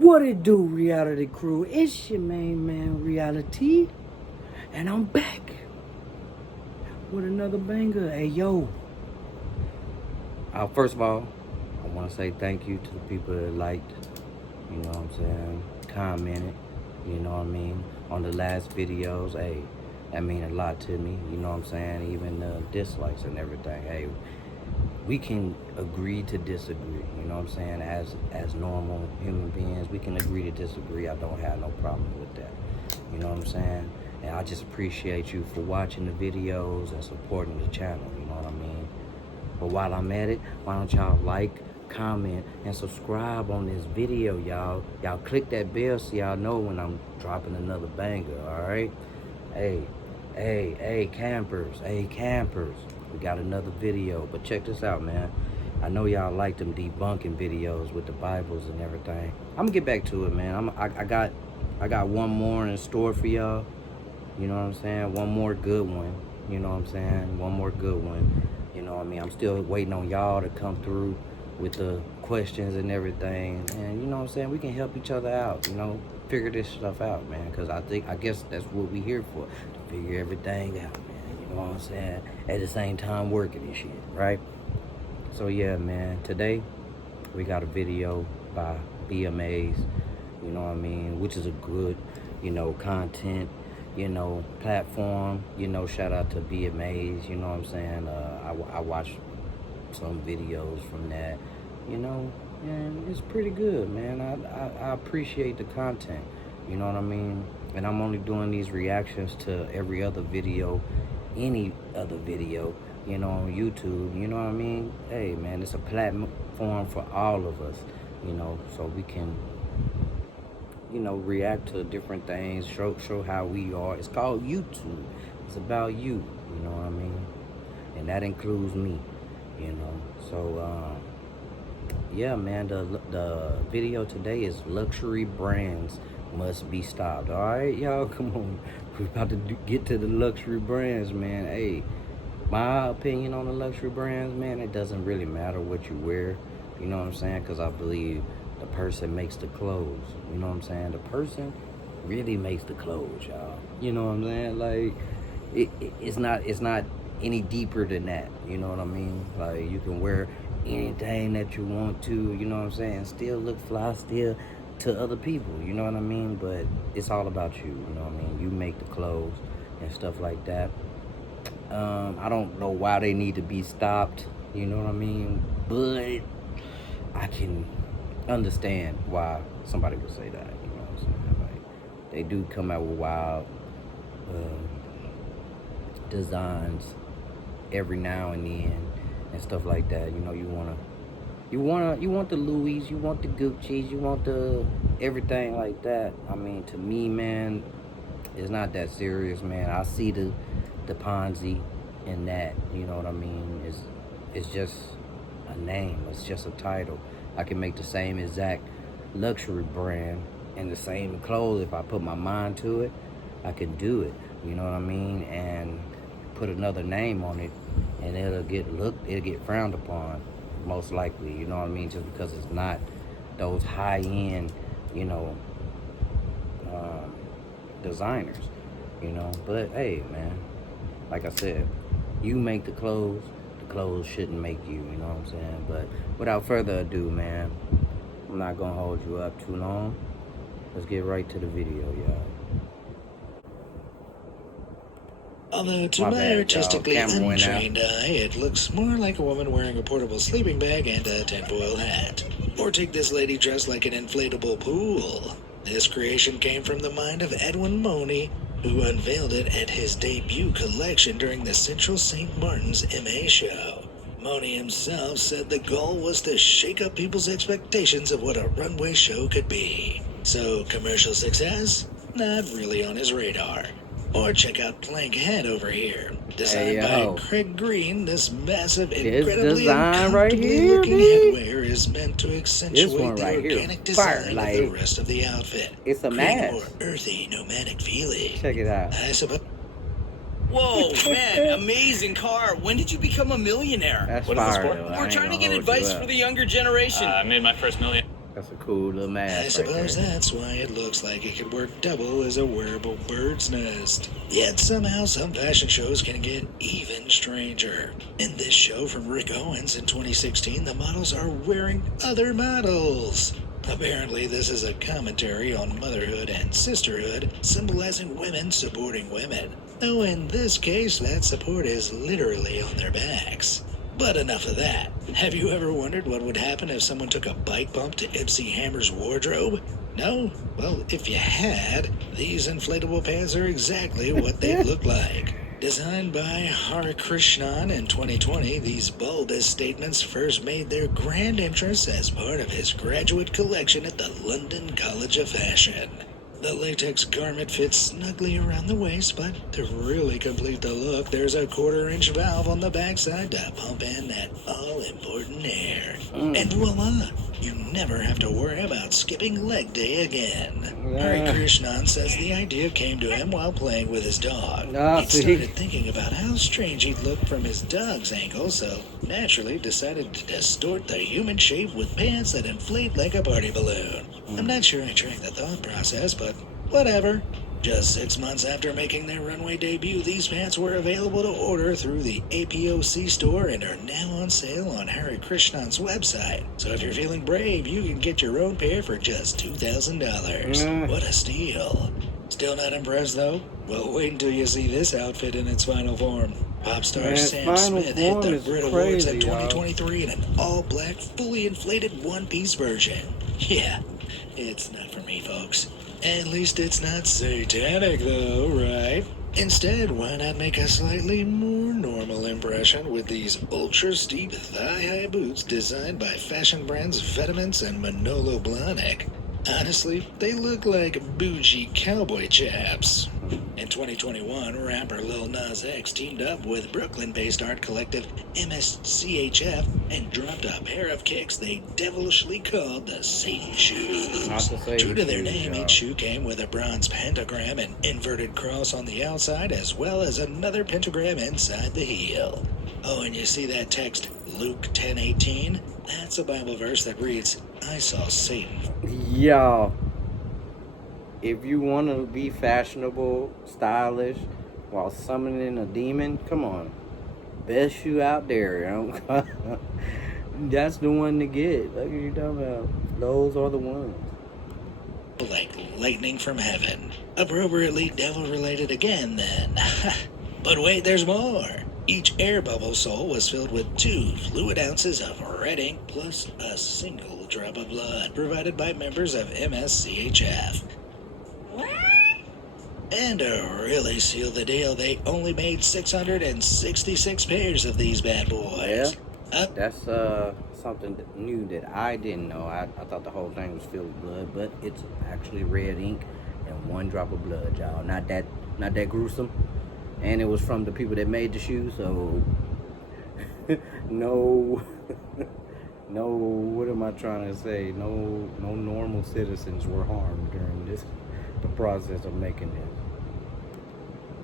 What it do, reality crew? It's your main man, Reality, and I'm back with another banger. Hey, yo. First of all, I want to say thank you to the people that liked, you know what I'm saying, commented, you know what I mean, on the last videos. Hey, that mean a lot to me, you know what I'm saying, even the dislikes and everything. Hey, we can agree to disagree, you know what I'm saying, as normal human beings. We can agree to disagree. I don't have no problem with that, you know what I'm saying. And I just appreciate you for watching the videos and supporting the channel, you know what I mean. But while I'm at it, why don't y'all like, comment, and subscribe on this video, y'all. Y'all click that bell so y'all know when I'm dropping another banger, all right? Hey, campers, we got another video. But check this out, man. I know y'all like them debunking videos with the Bibles and everything. I'm gonna get back to it, man. I got one more in store for y'all. You know what I'm saying? One more good one. You know what I'm saying? One more good one. You know what I mean? I'm still waiting on y'all to come through with the questions and everything. And you know what I'm saying? We can help each other out, you know, figure this stuff out, man. Because I guess that's what we here for, to figure everything out, man. You know what I'm saying? At the same time working and shit, right? So yeah, man, today we got a video by BMAs, you know what I mean, which is a good, you know, content, you know, platform. You know, shout out to BMAs, you know what I'm saying. I watched some videos from that, you know, and it's pretty good, man. I appreciate the content, you know what I mean. And I'm only doing these reactions to every other video, any other video, you know, on YouTube, you know what I mean. Hey, man, it's a platform for all of us, you know, so we can, you know, react to different things, show how we are. It's called YouTube. It's about you know what I mean, and that includes me, you know. So yeah, man, the video today is luxury brands must be stopped. All right, y'all, come on. We're about to get to the luxury brands, man. Hey, my opinion on the luxury brands, man, it doesn't really matter what you wear, you know what I'm saying, because I believe the person makes the clothes, you know what I'm saying. The person really makes the clothes, y'all, you know what I'm saying. Like, it's not any deeper than that, you know what I mean. Like, you can wear anything that you want to, you know what I'm saying, still look fly still to other people, you know what I mean. But it's all about you, you know what I mean. You make the clothes and stuff like that. I don't know why they need to be stopped, you know what I mean, but I can understand why somebody would say that, you know what I'm saying. Like, they do come out with wild designs every now and then and stuff like that. You know, you want the Louis, you want the Gucci's, you want the everything like that. I mean, to me, man, it's not that serious, man. I see the Ponzi in that, you know what I mean. It's just a name, it's just a title. I can make the same exact luxury brand and the same clothes. If I put my mind to it, I can do it, you know what I mean, and put another name on it, and it'll get frowned upon, most likely, you know what I mean, just because it's not those high-end, you know, designers, you know. But hey, man, like I said, you make the clothes shouldn't make you, you know what I'm saying. But without further ado, man, I'm not gonna hold you up too long. Let's get right to the video, y'all. Although to my artistically untrained eye, it looks more like a woman wearing a portable sleeping bag and a tinfoil hat. Or take this lady dressed like an inflatable pool. This creation came from the mind of Edwin Money, who unveiled it at his debut collection during the Central St. Martin's MA show. Money himself said the goal was to shake up people's expectations of what a runway show could be. So commercial success? Not really on his radar. Or check out Plank Head over here. Designed by Craig Green, this massive, incredibly uncomfortably looking headwear is meant to accentuate the organic design of the rest of the outfit. It's a creating mask. A more earthy, nomadic feeling. Check it out. I suppose. Whoa, man, amazing car. When did you become a millionaire? That's what fire, is this for? We're trying to get advice for the younger generation. I made my first million. That's a cool little mask. I suppose right there. that's why it looks like it could work double as a wearable bird's nest. Yet somehow some fashion shows can get even stranger. In this show from Rick Owens in 2016, the models are wearing other models. Apparently, this is a commentary on motherhood and sisterhood, symbolizing women supporting women. Though in this case, that support is literally on their backs. But enough of that. Have you ever wondered what would happen if someone took a bike bump to MC Hammer's wardrobe? No? Well, if you had, these inflatable pants are exactly what they look like. Designed by Hare Krishnan in 2020, these bulbous statements first made their grand entrance as part of his graduate collection at the London College of Fashion. The latex garment fits snugly around the waist, but to really complete the look, there's a 1/4-inch valve on the backside to pump in that all-important air. And voila! You never have to worry about skipping leg day again. Hare Krishnan says the idea came to him while playing with his dog. He started thinking about how strange he'd look from his dog's ankle, so naturally decided to distort the human shape with pants that inflate like a party balloon. I'm not sure I tracked the thought process, but whatever. Just 6 months after making their runway debut, these pants were available to order through the APOC store and are now on sale on Hare Krishnan's website. So if you're feeling brave, you can get your own pair for just $2,000. What a steal. Still not impressed, though? Well, wait until you see this outfit in its final form. Pop star Sam Smith hit the Brit Awards in 2023 in an all-black, fully inflated one-piece version. Yeah, it's not for me, folks. At least it's not satanic, though, right? Instead, why not make a slightly more normal impression with these ultra-steep thigh-high boots designed by fashion brands Vetements and Manolo Blahnik? Honestly, they look like bougie cowboy chaps. In 2021, rapper Lil Nas X teamed up with Brooklyn-based art collective MSCHF and dropped a pair of kicks they devilishly called the Satan Shoes. True to their name, each shoe came with a bronze pentagram and inverted cross on the outside, as well as another pentagram inside the heel. Oh, and you see that text, Luke 10:18? That's a Bible verse that reads, I saw Satan. Yo, if you want to be fashionable, stylish, while summoning a demon, come on. Best shoe out there, you know? That's the one to get. Like you talking about. Those are the ones. Like lightning from heaven. Appropriately devil-related again, then. But wait, there's more. Each air bubble sole was filled with 2 fluid ounces of red ink plus a single drop of blood provided by members of MSCHF. And to really seal the deal, they only made 666 pairs of these bad boys. Yeah, that's something new that I didn't know. I thought the whole thing was filled with blood, but it's actually red ink and 1 drop of blood, y'all. Not that gruesome. And it was from the people that made the shoes, so no, what am I trying to say? No normal citizens were harmed during the process of making this.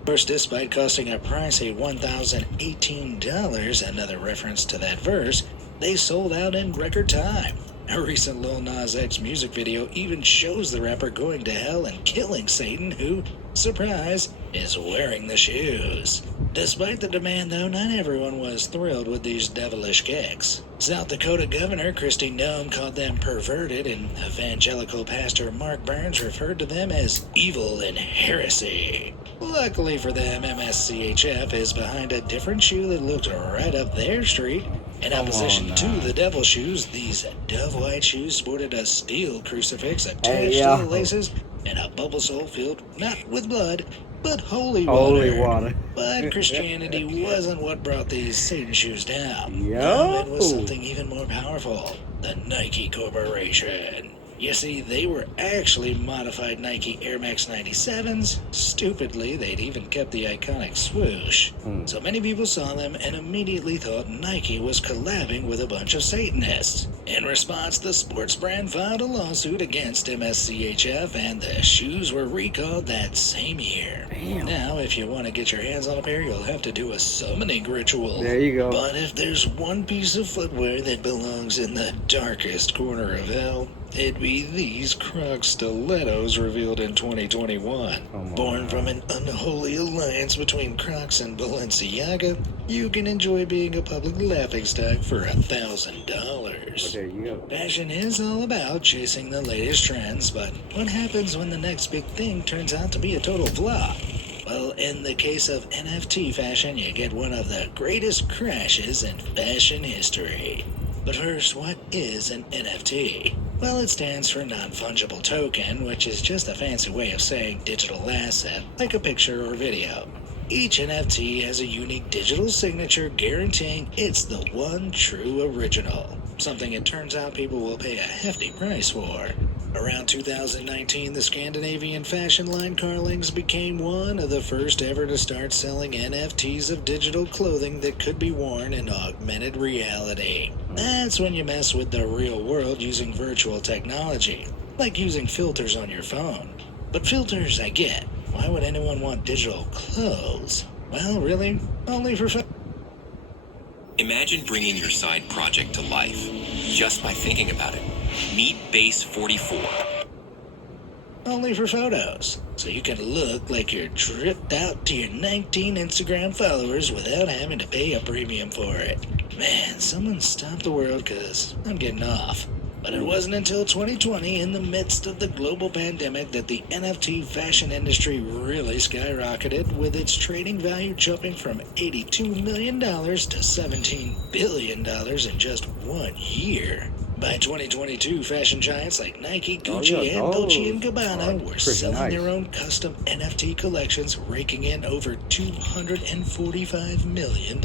First, despite costing a pricey $1,018, another reference to that verse, they sold out in record time. A recent Lil Nas X music video even shows the rapper going to hell and killing Satan, who, surprise, is wearing the shoes. Despite the demand, though, not everyone was thrilled with these devilish kicks. South Dakota Governor Kristi Noem called them perverted, and evangelical pastor Mark Burns referred to them as evil and heresy. Luckily for them, MSCHF is behind a different shoe that looks right up their street. In opposition to the devil shoes, these dove-white shoes sported a steel crucifix attached to the laces and a bubble sole filled not with blood, but holy water. But Christianity wasn't what brought these Satan shoes down. No, it was something even more powerful, the Nike Corporation. You see, they were actually modified Nike Air Max 97s. Stupidly, they'd even kept the iconic swoosh. So many people saw them and immediately thought Nike was collabing with a bunch of Satanists. In response, the sports brand filed a lawsuit against MSCHF, and the shoes were recalled that same year. Damn. Now, if you want to get your hands on a pair, you'll have to do a summoning ritual. There you go. But if there's one piece of footwear that belongs in the darkest corner of hell, it'd be these Crocs stilettos revealed in 2021. Come on. Born from an unholy alliance between Crocs and Balenciaga, you can enjoy being a public laughingstock for But $1,000. there you go. Fashion is all about chasing the latest trends, but what happens when the next big thing turns out to be a total flop? Well, in the case of NFT fashion, you get one of the greatest crashes in fashion history. But first, what is an NFT? Well, it stands for non-fungible token, which is just a fancy way of saying digital asset, like a picture or video. Each NFT has a unique digital signature guaranteeing it's the one true original, something it turns out people will pay a hefty price for. Around 2019, the Scandinavian fashion line Carlings became one of the first ever to start selling NFTs of digital clothing that could be worn in augmented reality. That's when you mess with the real world using virtual technology, like using filters on your phone. But filters I get. Why would anyone want digital clothes? Well, really, only for fun. Imagine bringing your side project to life just by thinking about it. Meet Base 44. Only for photos, so you can look like you're dripped out to your 19 Instagram followers without having to pay a premium for it. Man, someone stop the world, cause I'm getting off. But it wasn't until 2020, in the midst of the global pandemic, that the NFT fashion industry really skyrocketed, with its trading value jumping from $82 million to $17 billion in just 1 year. By 2022, fashion giants like Nike, Gucci, and Dolce & Gabbana were selling their own custom NFT collections, raking in over $245 million.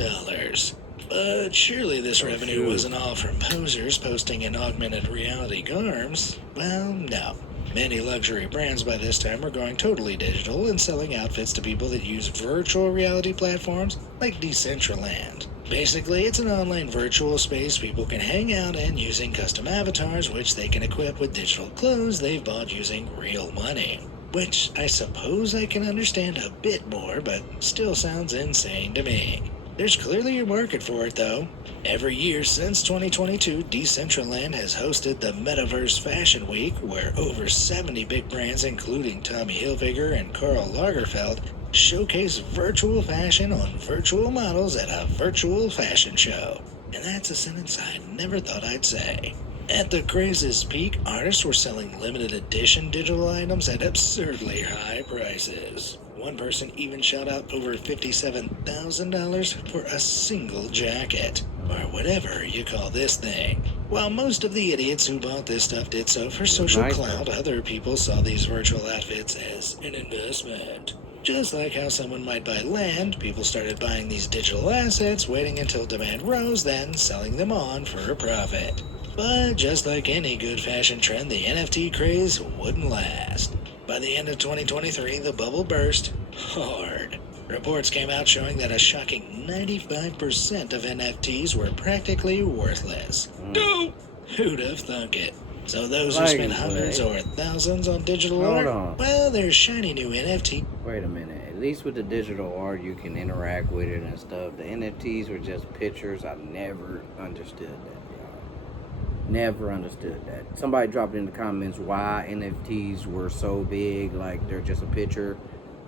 But surely this revenue wasn't all from posers posting in augmented reality garms. Well, no. Many luxury brands by this time are going totally digital and selling outfits to people that use virtual reality platforms like Decentraland. Basically, it's an online virtual space people can hang out in using custom avatars, which they can equip with digital clothes they've bought using real money. Which I suppose I can understand a bit more, but still sounds insane to me. There's clearly a market for it, though. Every year since 2022, Decentraland has hosted the Metaverse Fashion Week, where over 70 big brands, including Tommy Hilfiger and Karl Lagerfeld, showcase virtual fashion on virtual models at a virtual fashion show. And that's a sentence I never thought I'd say. At the craze's peak, artists were selling limited edition digital items at absurdly high prices. One person even shelled out over $57,000 for a single jacket, or whatever you call this thing. While most of the idiots who bought this stuff did so for social clout, other people saw these virtual outfits as an investment. Just like how someone might buy land, people started buying these digital assets, waiting until demand rose, then selling them on for a profit. But just like any good fashion trend, the NFT craze wouldn't last. By the end of 2023, the bubble burst hard. Reports came out showing that a shocking 95% of NFTs were practically worthless. No! Who'd have thunk it? So those who spend hundreds or thousands on digital art, well, there's shiny new NFT. Wait a minute. At least with the digital art, you can interact with it and stuff. The NFTs were just pictures. I never understood that, y'all. Never understood that. Somebody dropped in the comments why NFTs were so big, like they're just a picture.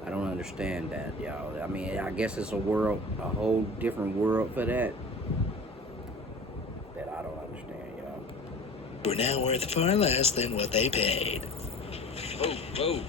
I don't understand that, y'all. I mean, I guess it's a whole different world for that I don't understand, y'all. Were now worth far less than what they paid. Whoa.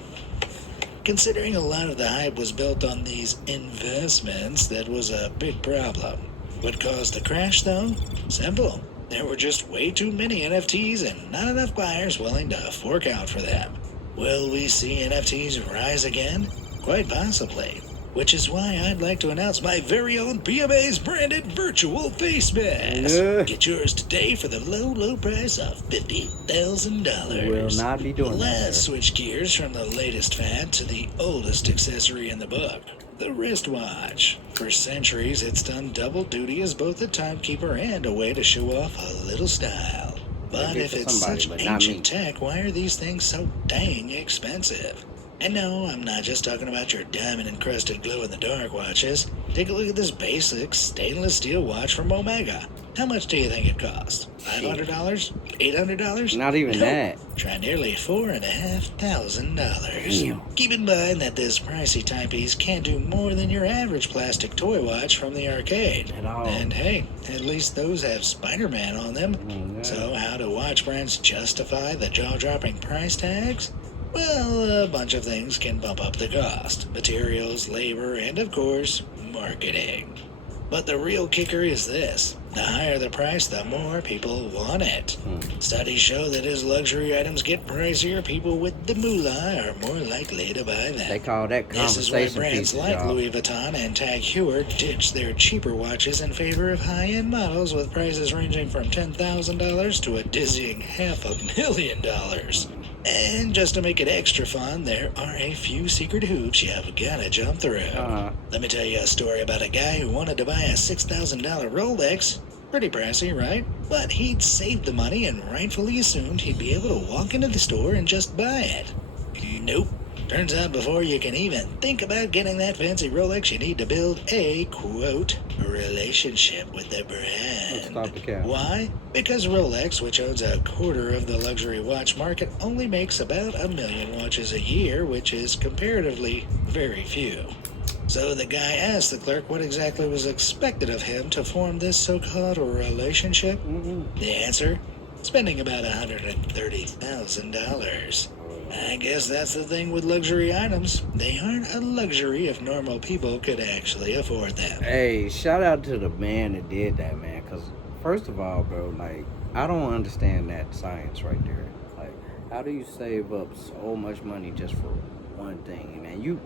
Considering a lot of the hype was built on these investments, that was a big problem. What caused the crash, though? Simple. There were just way too many NFTs and not enough buyers willing to fork out for them. Will we see NFTs rise again? Quite possibly. Which is why I'd like to announce my very own PMA's branded virtual face mask. Get yours today for the low price of $50,000. Will not be doing that. Let's switch gears from the latest fad to the oldest accessory in the book, the wristwatch. For centuries, it's done double duty as both a timekeeper and a way to show off a little style. But if it's such ancient tech, why are these things so dang expensive? And no, I'm not just talking about your diamond-encrusted glow-in-the-dark watches. Take a look at this basic stainless steel watch from Omega. How much do you think it costs? $500? $800? Not even that. Try nearly $4,500. Damn. Keep in mind that this pricey timepiece can't do more than your average plastic toy watch from the arcade. At all. And hey, at least those have Spider-Man on them. Yeah. So how do watch brands justify the jaw-dropping price tags? Well, a bunch of things can bump up the cost. Materials, labor, and of course, marketing. But the real kicker is this. The higher the price, the more people want it. Studies show that as luxury items get pricier, people with the moolah are more likely to buy them. They call that This is why conversation brands pieces, like y'all. Louis Vuitton and Tag Heuer ditch their cheaper watches in favor of high-end models with prices ranging from $10,000 to a dizzying $500,000. And just to make it extra fun, there are a few secret hoops you've gotta jump through. Let me tell you a story about a guy who wanted to buy a $6,000 Rolex. Pretty pricey, right? But he'd saved the money and rightfully assumed he'd be able to walk into the store and just buy it. Nope. Turns out before you can even think about getting that fancy Rolex, you need to build a, quote, relationship with the brand. Stop the cap. Why? Because Rolex, which owns a quarter of the luxury watch market, only makes about 1 million watches a year, which is comparatively very few. So the guy asked the clerk what exactly was expected of him to form this so-called relationship. The answer? Spending about $130,000. I guess that's the thing with luxury items. They aren't a luxury if normal people could actually afford them. Hey, shout out to the man that did that, man. Because, first of all, bro, like, I don't understand that science right there. Like, how do you save up so much money just for one thing, man?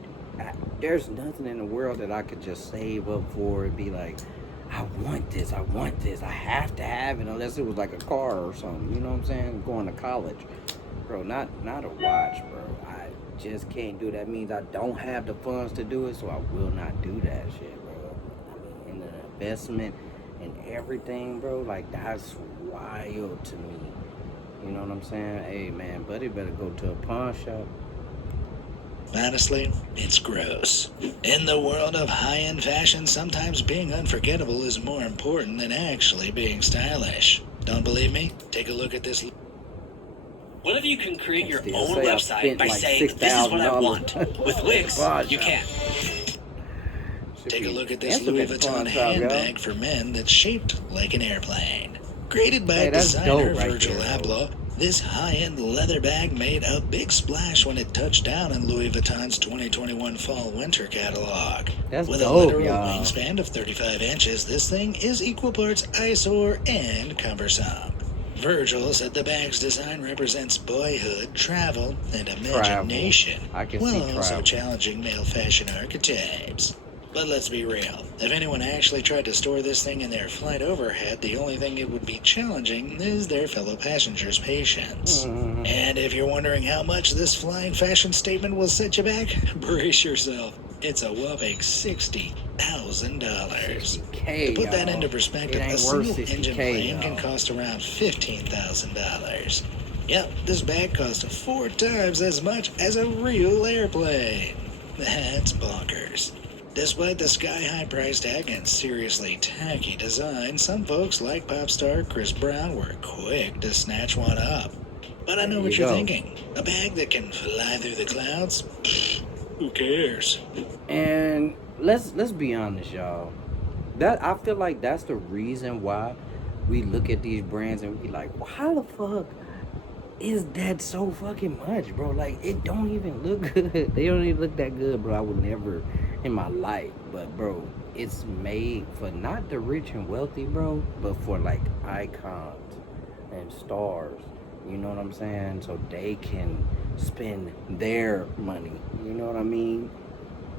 There's nothing in the world that I could just save up for and be like, I want this, I have to have it, unless it was like a car or something, you know what I'm saying? Going to college. Bro, not a watch, bro. I just can't do that. Means I don't have the funds to do it, so I will not do that shit, bro. I mean, in the investment and everything, bro, like, that's wild to me. You know what I'm saying? Hey, man, buddy better go to a pawn shop. Honestly, it's gross. In the world of high-end fashion, sometimes being unforgettable is more important than actually being stylish. Don't believe me? Take a look at this. What if you can create your Still own say I website spent by like saying, this is what I $6,000. want? With Wix, you can. Take a look at this Louis Vuitton handbag for men that's shaped like an airplane. Created by designer Virgil Abloh, this high-end leather bag made a big splash when it touched down in Louis Vuitton's 2021 fall-winter catalog. With a literal wingspan of 35 inches, this thing is equal parts eyesore and cumbersome. Virgil said the bag's design represents boyhood, travel, and imagination, while also challenging male fashion archetypes. But let's be real. If anyone actually tried to store this thing in their flight overhead, the only thing it would be challenging is their fellow passengers' patience. And if you're wondering how much this flying fashion statement will set you back, brace yourself. It's a whopping $60,000. To put that into perspective, a single-engine plane can cost around $15,000. Yep, this bag costs 4 times as much as a real airplane. That's bonkers. Despite the sky-high price tag and seriously tacky design, some folks like pop star Chris Brown were quick to snatch one up. But I know what you're thinking. A bag that can fly through the clouds? Pfft, who cares? And let's be honest, y'all. That I feel like that's the reason why we look at these brands and we be like, well, how the fuck is that so fucking much, bro? Like, it don't even look good. They don't even look that good, bro. I would never in my life. But, bro, it's made for not the rich and wealthy, bro, but for, like, icons and stars. You know what I'm saying? So they can spend their money, you know what I mean,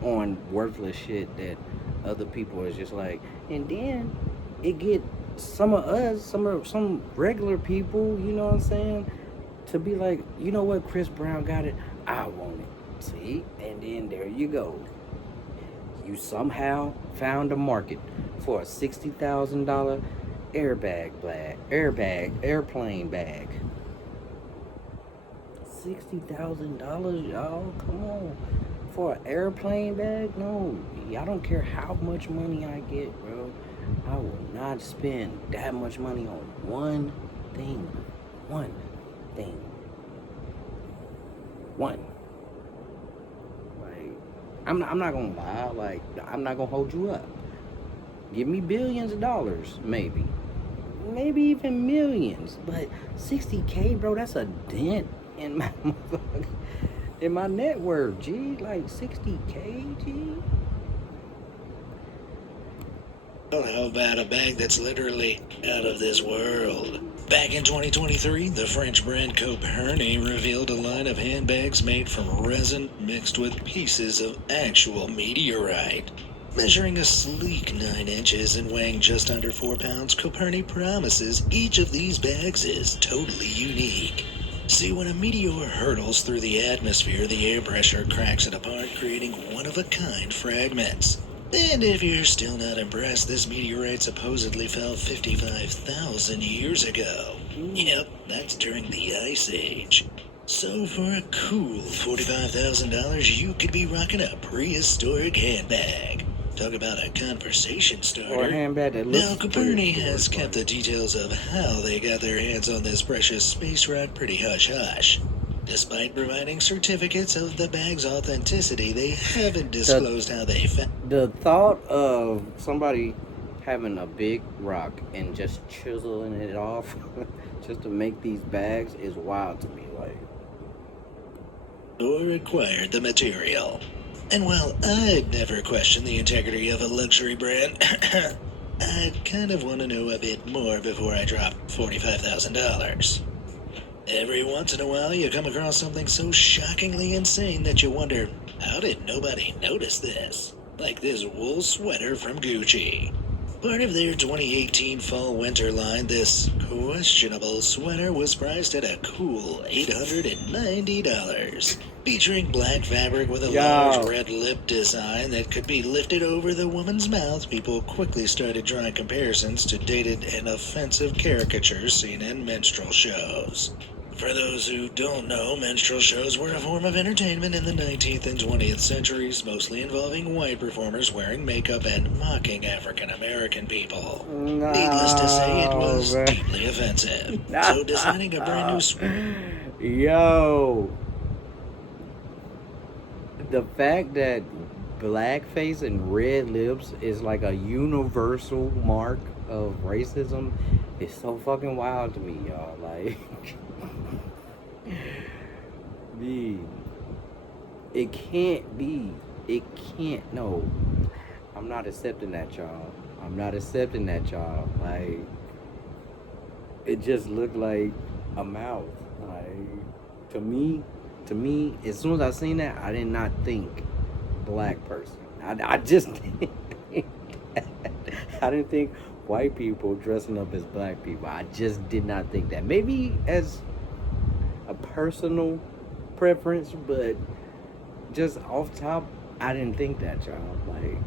on worthless shit that other people is just like. And then it get some of us, some regular people, you know what I'm saying, to be like, you know what, Chris Brown got it, I want it. See? And then there you go. You somehow found a market for a $60,000 airplane bag. $60,000, y'all. Come on. For an airplane bag? No. I don't care how much money I get, bro. I will not spend that much money on one thing. One thing. One. Like, I'm not gonna lie. Like, I'm not gonna hold you up. Give me billions of dollars, maybe even millions. But $60K, bro, that's a dent in my in my net worth, G. Like $60K, G. Well, how about a bag that's literally out of this world? Back in 2023, the French brand Coperni revealed a line of handbags made from resin mixed with pieces of actual meteorite. Measuring a sleek 9 inches and weighing just under 4 pounds, Coperni promises each of these bags is totally unique. See, when a meteor hurtles through the atmosphere, the air pressure cracks it apart, creating one-of-a-kind fragments. And if you're still not impressed, this meteorite supposedly fell 55,000 years ago. Yep, that's during the Ice Age. So for a cool $45,000, you could be rocking a prehistoric handbag. Talk about a conversation starter. Or a handbag that looks Now, Coperni has prehistoric. kept the details of how they got their hands on this precious space rock pretty hush-hush. Despite providing certificates of the bag's authenticity, they haven't disclosed how they found. The thought of somebody having a big rock and just chiseling it off just to make these bags is wild to me. Like, Or acquired the material. And while I'd never question the integrity of a luxury brand, I'd kind of want to know a bit more before I drop $45,000. Every once in a while, you come across something so shockingly insane that you wonder, how did nobody notice this? Like this wool sweater from Gucci. Part of their 2018 fall-winter line, this questionable sweater was priced at a cool $890. Featuring black fabric with a large red lip design that could be lifted over the woman's mouth, people quickly started drawing comparisons to dated and offensive caricatures seen in minstrel shows. For those who don't know, minstrel shows were a form of entertainment in the 19th and 20th centuries, mostly involving white performers wearing makeup and mocking African American people. Needless to say, it was deeply offensive. So designing a brand new yo, the fact that blackface and red lips is like a universal mark of racism is so fucking wild to me, y'all. Like, dude, it can't be. It can't. No, I'm not accepting that, y'all. I'm not accepting that, y'all. Like, it just looked like a mouth. Like, to me, as soon as I seen that, I did not think black person. I just didn't think that. I didn't think white people dressing up as black people. I just did not think that. Maybe as a personal preference, but just off top, I didn't think that, y'all. Like,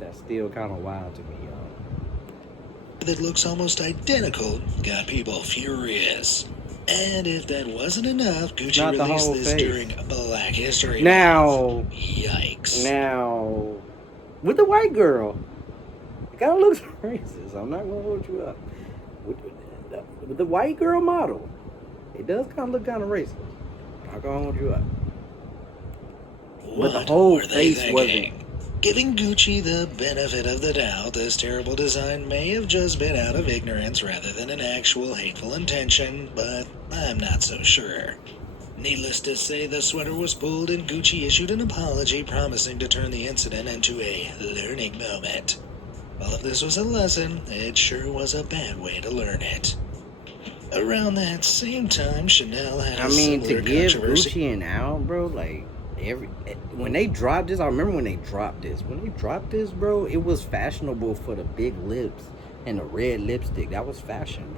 that's still kind of wild to me, y'all. that looks almost identical got people furious. And if that wasn't enough, Gucci Not the released whole this face. during Black History Now, Month. Yikes. Now, with the white girl, it kind of looks racist. I'm not going to hold you up. With the white girl model, it does kind of look kind of racist. I'm not going to hold you up. But the whole face wasn't. Giving Gucci the benefit of the doubt, this terrible design may have just been out of ignorance rather than an actual hateful intention, but I'm not so sure. Needless to say, the sweater was pulled and Gucci issued an apology promising to turn the incident into a learning moment. While if this was a lesson, it sure was a bad way to learn it. Around that same time, Chanel had a similar to give controversy. Gucci an out, bro, like, when they dropped this, I remember when they dropped this. When they dropped this, bro, it was fashionable for the big lips and the red lipstick. That was fashion.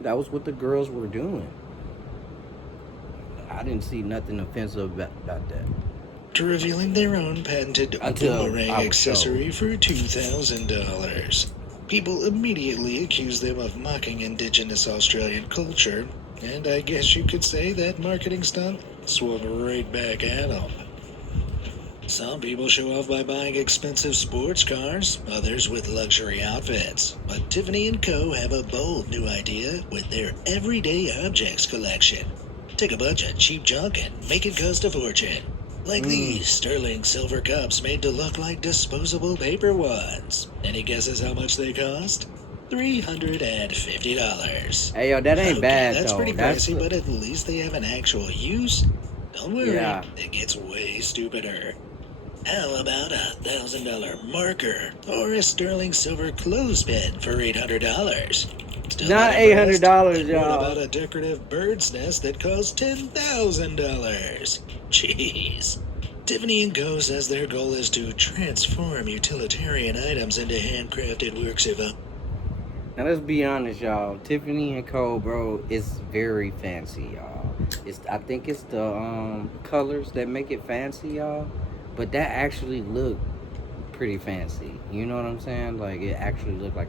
That was what the girls were doing. I didn't see nothing offensive about that. To revealing their own patented boomerang I was accessory for $2,000. People immediately accused them of mocking indigenous Australian culture, and I guess you could say that marketing stunt swung right back at them. Some people show off by buying expensive sports cars, others with luxury outfits. But Tiffany & Co. have a bold new idea with their everyday objects collection. Take a bunch of cheap junk and make it cost a fortune. Like these sterling silver cups made to look like disposable paper ones. Any guesses how much they cost? $350. Hey, yo, that ain't bad, that's though. pretty That's pricey, but at least they have an actual use. Don't worry, Yeah. it gets way stupider. How about a $1,000 marker or a sterling silver clothespin for $800? Still Not impressed? $800, And y'all. what about a decorative bird's nest that costs $10,000? Jeez. Tiffany & Co. says their goal is to transform utilitarian items into handcrafted works of art. Now let's be honest, y'all. Tiffany & Co., bro, is very fancy, y'all. I think it's the colors that make it fancy, y'all. But that actually looked pretty fancy. You know what I'm saying? Like, it actually looked like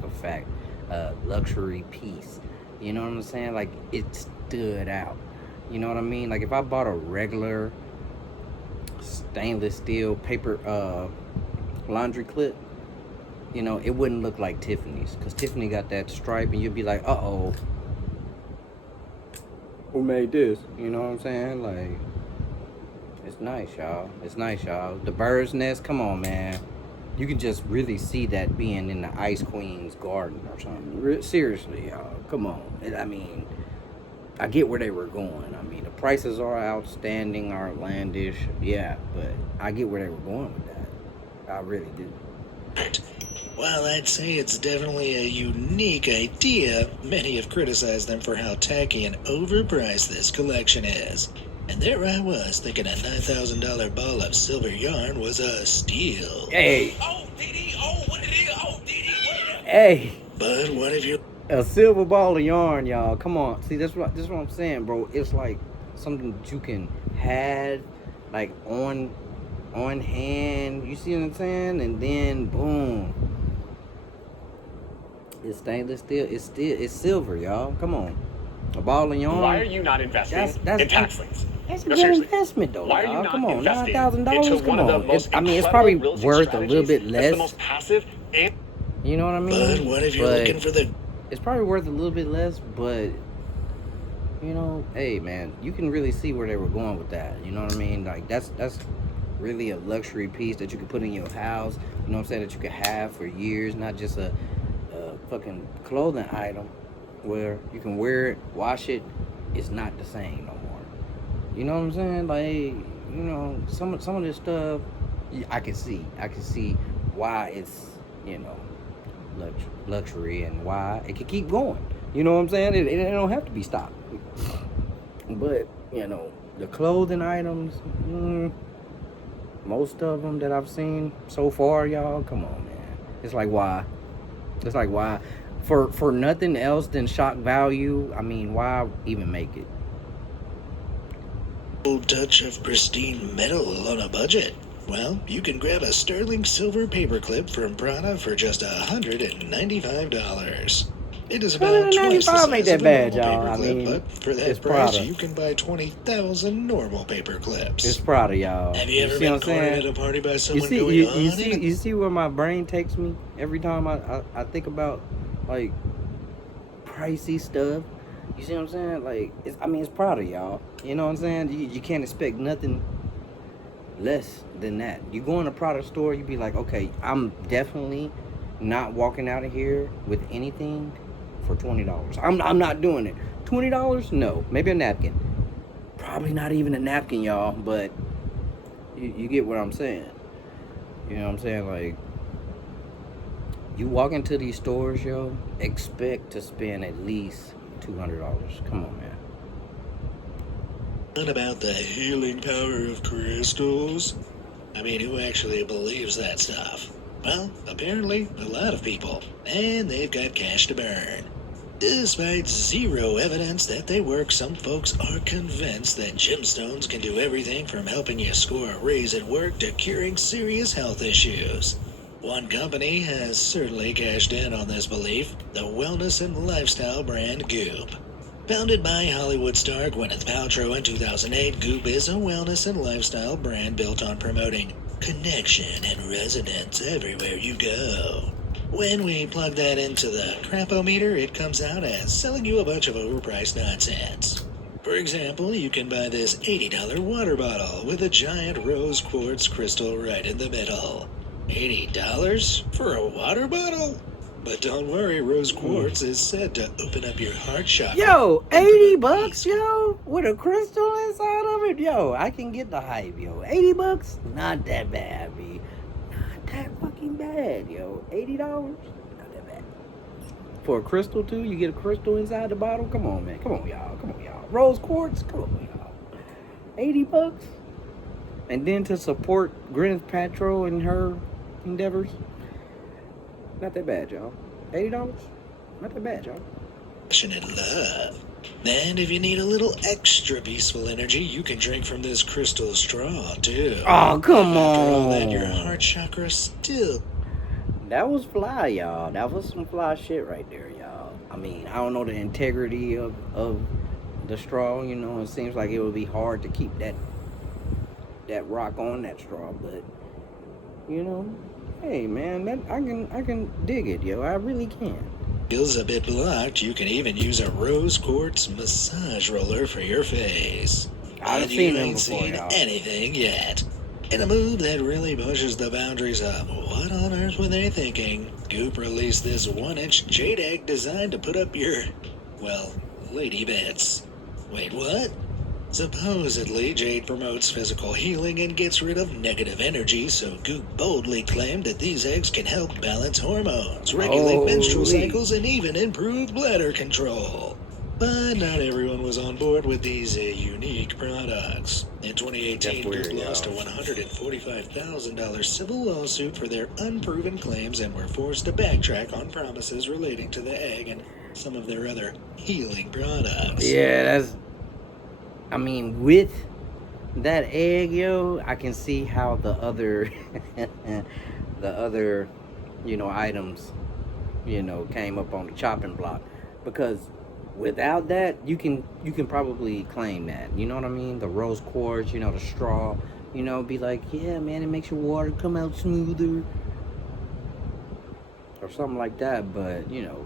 a luxury piece. You know what I'm saying? Like, it stood out. You know what I mean? Like, if I bought a regular stainless steel paper laundry clip, you know, it wouldn't look like Tiffany's. Because Tiffany got that stripe, and you'd be like, uh-oh. Who made this? You know what I'm saying? Like, it's nice, y'all. It's nice, y'all. The bird's nest, come on, man. You can just really see that being in the Ice Queen's garden or something. Seriously, y'all. Come on. I mean, I get where they were going. I mean, the prices are outstanding, outlandish. Yeah, but I get where they were going with that. I really do. While I'd say it's definitely a unique idea, many have criticized them for how tacky and overpriced this collection is. And there I was, thinking a $9,000 ball of silver yarn was a steal. Hey. Oh, DD, oh, what it is? Oh, DD, what it is? Hey. But what if you... A silver ball of yarn, y'all. Come on. See, that's what I'm saying, bro. It's like something that you can have, like, on hand. You see what I'm saying? And then, boom. It's stainless steel. It's silver, y'all. Come on. A ball of yarn. Why are you not investing in tax liens? That's a No, good seriously. investment, though. Why are you y'all. not Come on, investing $9,000. into Come one of the on. most I mean, it's probably incredible real worth estate a little bit strategies? That's the less. most passive and You know what I mean? But what if you're looking for the... It's probably worth a little bit less, but you know, hey man, you can really see where they were going with that. You know what I mean? Like that's really a luxury piece that you can put in your house. You know what I'm saying? That you could have for years, not just a fucking clothing item where you can wear it, wash it. It's not the same no more. You know what I'm saying? Like, you know, some of this stuff, I can see why it's, you know, luxury and why it can keep going. You know what I'm saying? It don't have to be stopped. But, you know, the clothing items, most of them that I've seen so far, y'all, come on, man. It's like, why? It's like, why? For nothing else than shock value, I mean, why even make it? touch of pristine metal on a budget? Well, you can grab a sterling silver paperclip from Prada for just $195. It is about twice the size ain't that of a bad, normal y'all. I paperclip, mean, but for that it's price, Prada. you can buy 20,000 normal paper clips. It's Prada, y'all. Have you ever see been what I'm cornered saying? at a party by You someone see, going on? you see where my brain takes me every time I think about like pricey stuff. You see what I'm saying? Like, it's Prada, y'all. You know what I'm saying? You can't expect nothing less than that. You go in a Prada store, you be like, okay, I'm definitely not walking out of here with anything for $20. I'm not doing it. $20? No. Maybe a napkin. Probably not even a napkin, y'all. But you get what I'm saying. You know what I'm saying? Like, you walk into these stores, yo, expect to spend at least $200. Come on, man. What about the healing power of crystals? I mean, who actually believes that stuff? Well, apparently, a lot of people. And they've got cash to burn. Despite zero evidence that they work, some folks are convinced that gemstones can do everything from helping you score a raise at work to curing serious health issues. One company has certainly cashed in on this belief, the wellness and lifestyle brand Goop. Founded by Hollywood star Gwyneth Paltrow in 2008, Goop is a wellness and lifestyle brand built on promoting connection and resonance everywhere you go. When we plug that into the crapometer, it comes out as selling you a bunch of overpriced nonsense. For example, you can buy this $80 water bottle with a giant rose quartz crystal right in the middle. $80 for a water bottle? But don't worry, rose quartz is said to open up your heart chakra. Yo, 80 bucks, yo, with a crystal inside of it. Yo, I can get the hype, yo. 80 bucks? Not that bad, B. Not that fucking bad, yo. $80? Not that bad. For a crystal, too? You get a crystal inside the bottle? Come on, man. Come on, y'all. Come on, y'all. Rose quartz? Come on, y'all. 80 bucks? And then to support Gwyneth Paltrow and her endeavors? Not that bad, y'all. $80? Not that bad, y'all. Passionate love. And if you need a little extra peaceful energy, you can drink from this crystal straw, too. Oh, come After all that, on. your heart chakra still... That was fly, y'all. That was some fly shit right there, y'all. I mean, I don't know the integrity of the straw, you know. It seems like it would be hard to keep that rock on that straw, but, you know... Hey man, I can dig it, yo. I really can. Feels a bit blocked. You can even use a rose quartz massage roller for your face. I've And seen you them ain't before, seen y'all. anything yet. In a move that really pushes the boundaries of what on earth were they thinking, Goop released this 1-inch jade egg designed to put up your, well, lady bits. Wait, what? Supposedly, jade promotes physical healing and gets rid of negative energy, so Goop boldly claimed that these eggs can help balance hormones, regulate menstrual Holy. cycles, and even improve bladder control. But not everyone was on board with these unique products. In 2018, That's weird, Goop lost a y'all. $145,000 civil lawsuit for their unproven claims and were forced to backtrack on promises relating to the egg and some of their other healing products. Yeah, that's... I mean, with that egg, yo, I can see how the other, you know, items, you know, came up on the chopping block. Because without that, you can probably claim that. You know what I mean? The rose quartz, you know, the straw, you know, be like, yeah, man, it makes your water come out smoother. Or something like that, but, you know,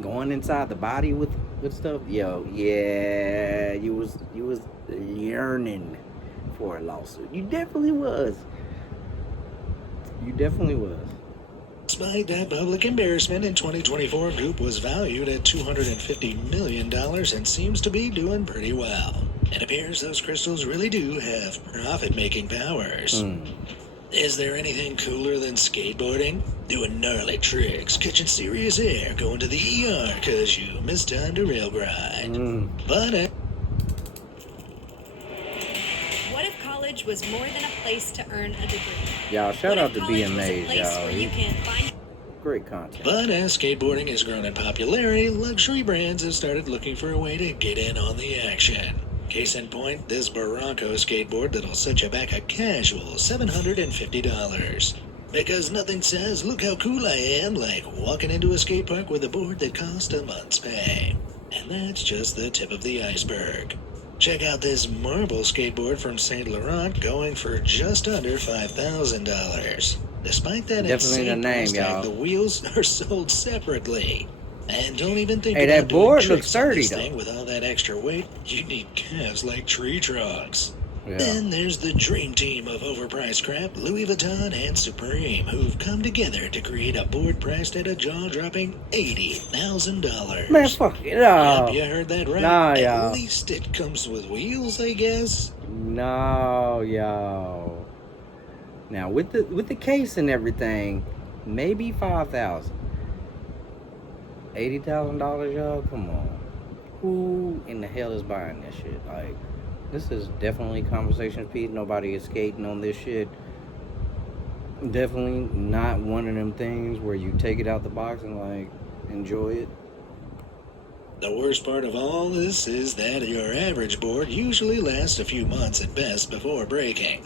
going inside the body with stuff, yo, yeah, you was yearning for a lawsuit. You definitely was. You definitely was. Despite that public embarrassment, in 2024, Goop was valued at $250 million and seems to be doing pretty well. It appears those crystals really do have profit-making powers. Is there anything cooler than skateboarding? Doing gnarly tricks, catching serious air, going to the ER because you mistimed a rail grind. But what if college was more than a place to earn a degree? Y'all, shout What out if to college was a BMAs, place y'all. where you can find Great content. But as skateboarding has grown in popularity, luxury brands have started looking for a way to get in on the action. Case in point, this Barranco skateboard that'll set you back a casual $750. Because nothing says, look how cool I am, like walking into a skate park with a board that cost a month's pay. And that's just the tip of the iceberg. Check out this marble skateboard from Saint Laurent going for just under $5,000. Despite that Definitely the insane name, price tag, y'all. the wheels are sold separately. And don't even think Hey, about that doing board tricks looks on sturdy, this though. thing with all that extra weight. You need calves like tree trunks. Yeah. Then there's the dream team of overpriced crap, Louis Vuitton and Supreme, who've come together to create a board priced at a jaw-dropping $80,000. Man, fuck it Yep, up. you heard that right. Nah, At y'all. least it comes with wheels, I guess. No, y'all. Now with the case and everything, maybe $5,000. $80,000, y'all. Come on. Who in the hell is buying this shit? Like, this is definitely conversation piece. Nobody is skating on this shit. Definitely not one of them things where you take it out the box and like enjoy it. The worst part of all this is that your average board usually lasts a few months at best before breaking.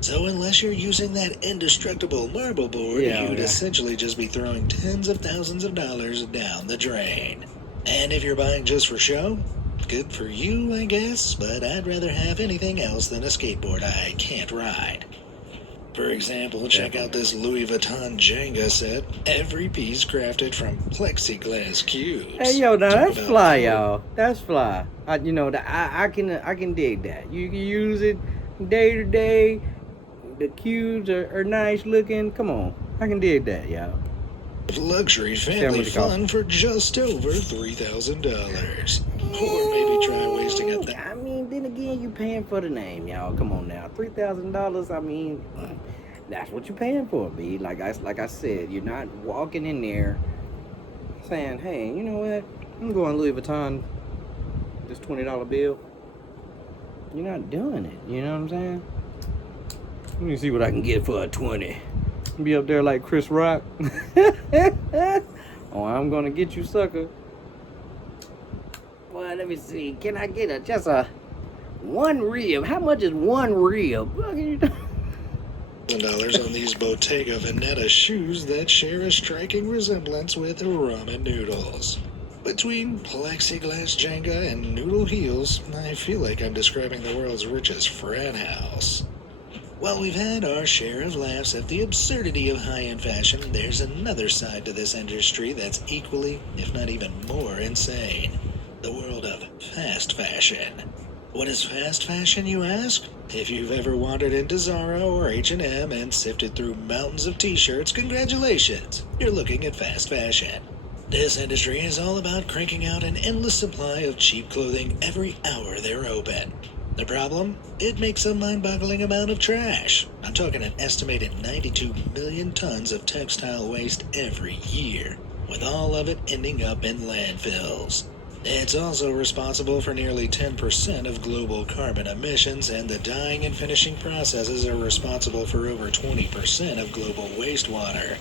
So unless you're using that indestructible marble board, Yeah, you'd yeah. essentially just be throwing tens of thousands of dollars down the drain. And if you're buying just for show, good for you, I guess, but I'd rather have anything else than a skateboard I can't ride. For example, check out this Louis Vuitton Jenga set. Every piece crafted from plexiglass cubes. Hey, yo, now that's fly, y'all. That's fly. I can dig that. You can use it day to day. The cubes are nice looking. Come on, I can dig that, y'all. Luxury family fun for just over $3,000. Or maybe try wasting it. I mean, then again, you paying for the name, y'all. Come on now, $3,000. I mean, that's what you're paying for, B. Like I said, you're not walking in there saying, "Hey, you know what? I'm going Louis Vuitton. This $20 bill." You're not doing it. You know what I'm saying? Let me see what I can get for a 20. Be up there like Chris Rock. Oh, I'm gonna get you, sucker. Well, let me see. Can I get just a one rib? How much is one rib? $1,000 on these Bottega Veneta shoes that share a striking resemblance with ramen noodles. Between plexiglass Jenga and noodle heels, I feel like I'm describing the world's richest frat house. While we've had our share of laughs at the absurdity of high-end fashion, there's another side to this industry that's equally, if not even more, insane. The world of fast fashion. What is fast fashion, you ask? If you've ever wandered into Zara or H&M and sifted through mountains of t-shirts, congratulations, you're looking at fast fashion. This industry is all about cranking out an endless supply of cheap clothing every hour they're open. The problem? It makes a mind-boggling amount of trash. I'm talking an estimated 92 million tons of textile waste every year, with all of it ending up in landfills. It's also responsible for nearly 10% of global carbon emissions, and the dyeing and finishing processes are responsible for over 20% of global wastewater.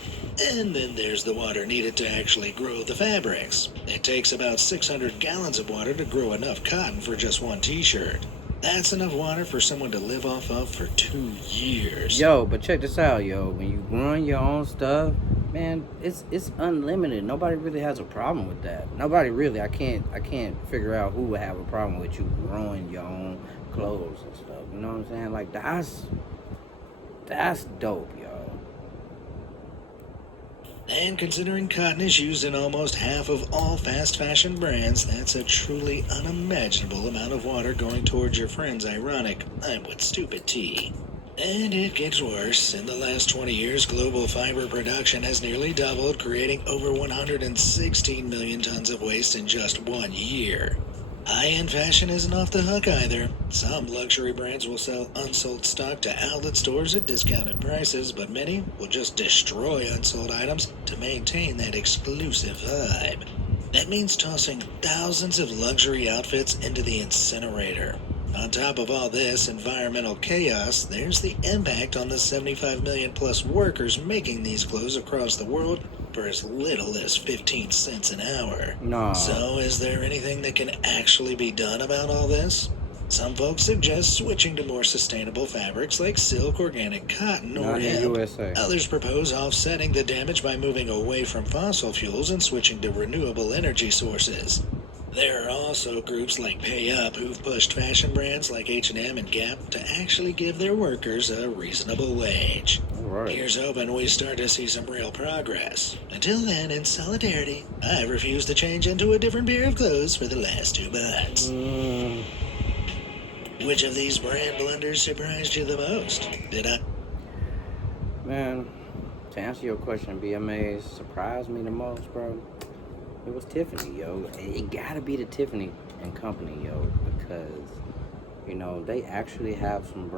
And then there's the water needed to actually grow the fabrics. It takes about 600 gallons of water to grow enough cotton for just one t-shirt. That's enough water for someone to live off of for 2 years. Yo, but check this out, yo. When you growing your own stuff, man, it's unlimited. Nobody really has a problem with that. Nobody really. I can't figure out who would have a problem with you growing your own clothes and stuff. You know what I'm saying? Like that's dope, yo. And considering cotton is used in almost half of all fast fashion brands, that's a truly unimaginable amount of water going towards your friend's ironic "I'm with stupid tea." And it gets worse. In the last 20 years, global fiber production has nearly doubled, creating over 116 million tons of waste in just 1 year. High-end fashion isn't off the hook either. Some luxury brands will sell unsold stock to outlet stores at discounted prices, but many will just destroy unsold items to maintain that exclusive vibe. That means tossing thousands of luxury outfits into the incinerator. On top of all this environmental chaos, there's the impact on the 75 million plus workers making these clothes across the world for as little as 15 cents an hour. No. So is there anything that can actually be done about all this? Some folks suggest switching to more sustainable fabrics like silk, organic cotton, or hemp. Others propose offsetting the damage by moving away from fossil fuels and switching to renewable energy sources. There are also groups like Pay Up who've pushed fashion brands like H&M and Gap to actually give their workers a reasonable wage. Right. Here's hoping we start to see some real progress. Until then, in solidarity, I refuse to change into a different pair of clothes for the last 2 months. Which of these brand blunders surprised you the most? Did I? Man, to answer your question, BMAs surprised me the most, bro. It was Tiffany, yo. It gotta be the Tiffany and Company, yo, because, you know, they actually have some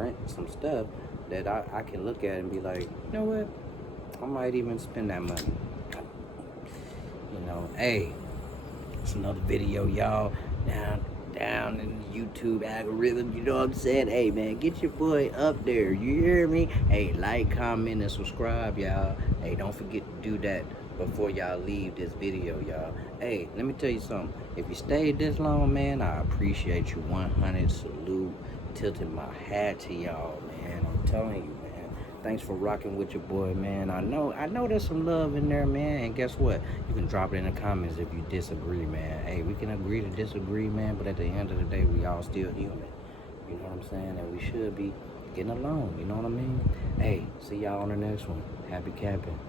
stuff that I can look at and be like, you know what? I might even spend that money. You know, hey, it's another video, y'all. Down in the YouTube algorithm, you know what I'm saying? Hey, man, get your boy up there. You hear me? Hey, like, comment, and subscribe, y'all. Hey, don't forget to do that before y'all leave this video, y'all. Hey, let me tell you something. If you stayed this long, man, I appreciate you 100. Salute. Tilted my hat to y'all, man. I'm telling you, man. Thanks for rocking with your boy, man. I know there's some love in there, man. And guess what? You can drop it in the comments if you disagree, man. Hey, we can agree to disagree, man. But at the end of the day, we all still human. You know what I'm saying? And we should be getting along. You know what I mean? Hey, see y'all on the next one. Happy camping.